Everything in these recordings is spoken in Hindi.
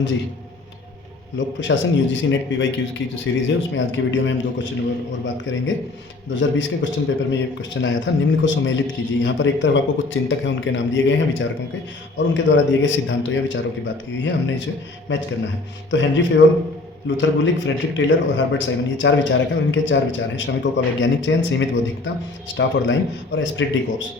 जी, लोक प्रशासन यूजीसी नेट पीवाईक्यूज़ की जो सीरीज़ है उसमें आज की वीडियो में हम 2 क्वेश्चन और बात करेंगे। 2020 के क्वेश्चन पेपर में ये क्वेश्चन आया था, निम्न को सम्मिलित कीजिए। यहाँ पर एक तरफ आपको कुछ चिंतक हैं, उनके नाम दिए गए हैं विचारकों के, और उनके द्वारा दिए गए सिद्धांतों या विचारों की बात की गई है, हमने इसे मैच करना है। तो Henri Fayol, Luther Gulick, Frederick Taylor और हर्बर्ट साइमन, ये 4 विचारक हैं और इनके 4 विचार हैं: श्रमिकों का वैज्ञानिक चयन, सीमित बौद्धिकता, स्टाफ और लाइन और एस्प्रिट डी कॉर्प्स।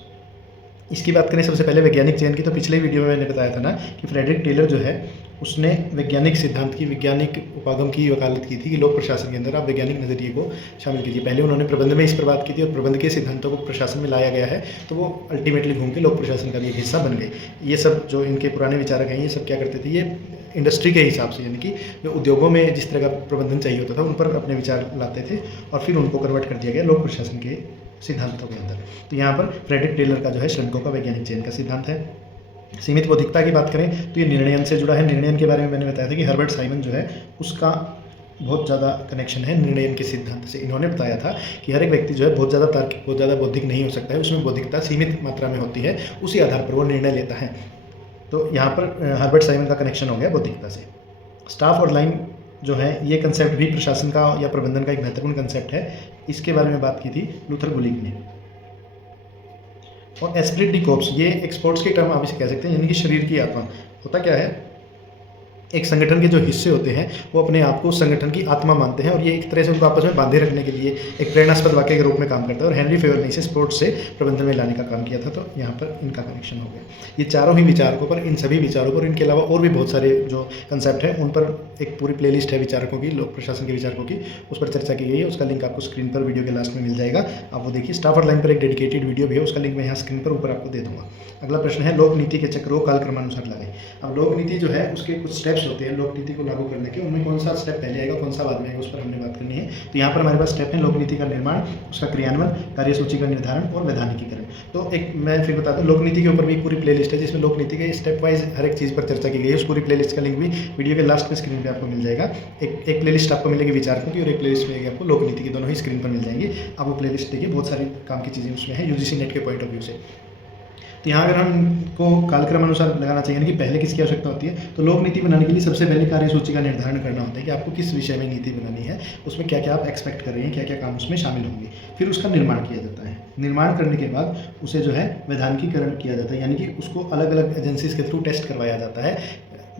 इसकी बात करें सबसे पहले वैज्ञानिक चयन की, तो पिछले वीडियो में मैंने बताया था ना कि फ्रेडरिक टेलर जो है उसने वैज्ञानिक सिद्धांत की, वैज्ञानिक उपागम की वकालत की थी कि लोक प्रशासन के अंदर आप वैज्ञानिक नज़रिए को शामिल कीजिए। पहले उन्होंने प्रबंध में इस पर बात की थी और प्रबंध के सिद्धांतों को प्रशासन में लाया गया है, तो वो अल्टीमेटली घूम के लोक प्रशासन का भी एक हिस्सा बन गए। ये सब जो इनके पुराने विचारक हैं, ये सब क्या करते थे, ये इंडस्ट्री के हिसाब से, यानी कि जो उद्योगों में जिस तरह का प्रबंधन चाहिए होता था उन पर अपने विचार लाते थे और फिर उनको कन्वर्ट कर दिया गया लोक प्रशासन के सिद्धांतों के अंदर। तो यहाँ पर फ्रेडरिक टेलर का जो है श्रमिकों का वैज्ञानिक चयन का सिद्धांत है। सीमित बौद्धिकता की बात करें तो ये निर्णयन से जुड़ा है। निर्णयन के बारे में मैंने बताया था कि हर्बर्ट साइमन जो है उसका बहुत ज़्यादा कनेक्शन है निर्णयन के सिद्धांत से। इन्होंने बताया था कि हर एक व्यक्ति जो है बहुत ज़्यादा तार्किक, बहुत ज़्यादा बौद्धिक नहीं हो सकता है, उसमें बौद्धिकता सीमित मात्रा में होती है, उसी आधार पर वो निर्णय लेता है। तो यहाँ पर हर्बर्ट साइमन का कनेक्शन हो गया बौद्धिकता से। स्टाफ और लाइन जो है ये कंसेप्ट भी प्रशासन का या प्रबंधन का एक महत्वपूर्ण कंसेप्ट है। इसके बारे में बात की थी लूथर बुलिक ने। और एस्प्रिट डी कॉर्प्स, ये एक स्पोर्ट्स की टर्म आप इसे कह सकते हैं, यानी कि शरीर की आत्मा। होता क्या है, एक संगठन के जो हिस्से होते हैं वो अपने आप को उस संगठन की आत्मा मानते हैं और ये एक तरह से उनको आपस में बांधे रखने के लिए एक प्रेरणास्पद वाक्य के रूप में काम करता है। और हेनरी फेयोल ने इसे स्पोर्ट्स से प्रबंधन में लाने का काम किया था, तो यहाँ पर इनका कनेक्शन हो गया। ये चारों ही विचारकों पर, इन सभी विचारों पर, इनके अलावा और भी बहुत सारे जो कंसेप्ट हैं उन पर एक पूरी प्लेलिस्ट है विचारकों की, लोक प्रशासन के विचारकों की, उस पर चर्चा की गई है। उसका लिंक आपको स्क्रीन पर वीडियो के लास्ट में मिल जाएगा, आप वो देखिए। स्टाफ और लाइन पर एक डेडिकेटेड वीडियो भी है, उसका लिंक मैं यहाँ स्क्रीन पर ऊपर आपको दे दूँगा। अगला प्रश्न है, लोक नीति के चक्र को कालक्रमानुसार लाएं। अब लोक नीति जो है उसके कुछ स्टेप्स होते हैं लोक नीति को लागू करने के, उनमें कौन सा स्टेप पहले आएगा, कौन सा बाद में आएगा, उस पर हमने बात करनी है। तो यहाँ पर हमारे पास स्टेप है लोक नीति का निर्माण, उसका क्रियान्वयन, कार्यसूची का निर्धारण और वैधानिकीकरण। तो एक मैं फिर बता दूं, लोक नीति के ऊपर भी पूरी प्लेलिस्ट है जिसमें लोक नीति के स्टेप वाइज हर एक चीज़ पर चर्चा की गई है। उस पूरी प्लेलिस्ट का लिंक भी वीडियो के लास्ट में स्क्रीन पर आपको मिल जाएगा। एक प्लेलिस्ट आपको मिलेगी विचारकों की और एक प्लेलिस्ट मिलेगी आपको लोक नीति की, दोनों ही स्क्रीन पर मिल जाएंगी। आप वो प्लेलिस्ट देखिए, बहुत सारी काम की चीज़ें उसमें है यूजीसी नेट के पॉइंट ऑफ व्यू से। तो यहाँ अगर हमको कालक्रम अनुसार लगाना चाहिए, यानी कि पहले किसकी आवश्यकता होती है, तो लोक नीति बनाने के लिए सबसे पहले कार्यसूची का निर्धारण करना होता है कि आपको किस विषय में नीति बनानी है, उसमें क्या क्या आप एक्सपेक्ट कर रहे हैं, क्या क्या काम उसमें शामिल होंगे। फिर उसका निर्माण किया जाता है। निर्माण करने के बाद उसे जो है वैधानिकीकरण किया जाता है, यानी कि उसको अलग अलग एजेंसीज के थ्रू टेस्ट करवाया जाता है,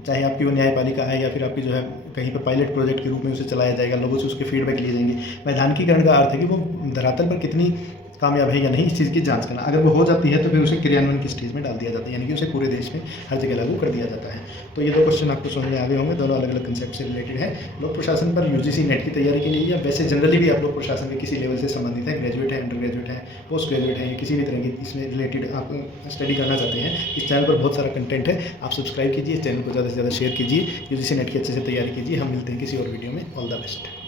चाहे आपकी वो न्यायपालिका है या फिर आपकी जो है कहीं पर पायलट प्रोजेक्ट के रूप में उसे चलाया जाएगा, लोगों से उसके फीडबैक लिए जाएंगे। वैधानिकीकरण का अर्थ है कि वो धरातल पर कितनी कामयाब है या नहीं, इस चीज़ की जांच करना। अगर वो हो जाती है तो फिर उसे क्रियान्वयन की स्टेज में डाल दिया जाता है, यानी कि उसे पूरे देश में हर जगह लागू कर दिया जाता है। तो ये 2 क्वेश्चन आपको समझ में आ गए होंगे, दोनों अलग अलग कंसेप्ट से रिलेटेड है। लोक प्रशासन पर यूजीसी नेट की तैयारी के लिए या वैसे जनरली भी आप लोक प्रशासन के किसी लेवल से संबंधित है, ग्रेजुएट है, अंडर ग्रेजुएट है, पोस्ट ग्रेजुएट है, किसी भी तरह की इसमें रिलेटेड आप स्टडी करना चाहते हैं, इस चैनल पर बहुत सारा कंटेंट है, आप सब्सक्राइब कीजिए, इस चैनल को ज़्यादा से ज़्यादा शेयर कीजिए, यूजीसी नेट की अच्छे से तैयारी कीजिए। हम मिलते हैं किसी और वीडियो में। All the best.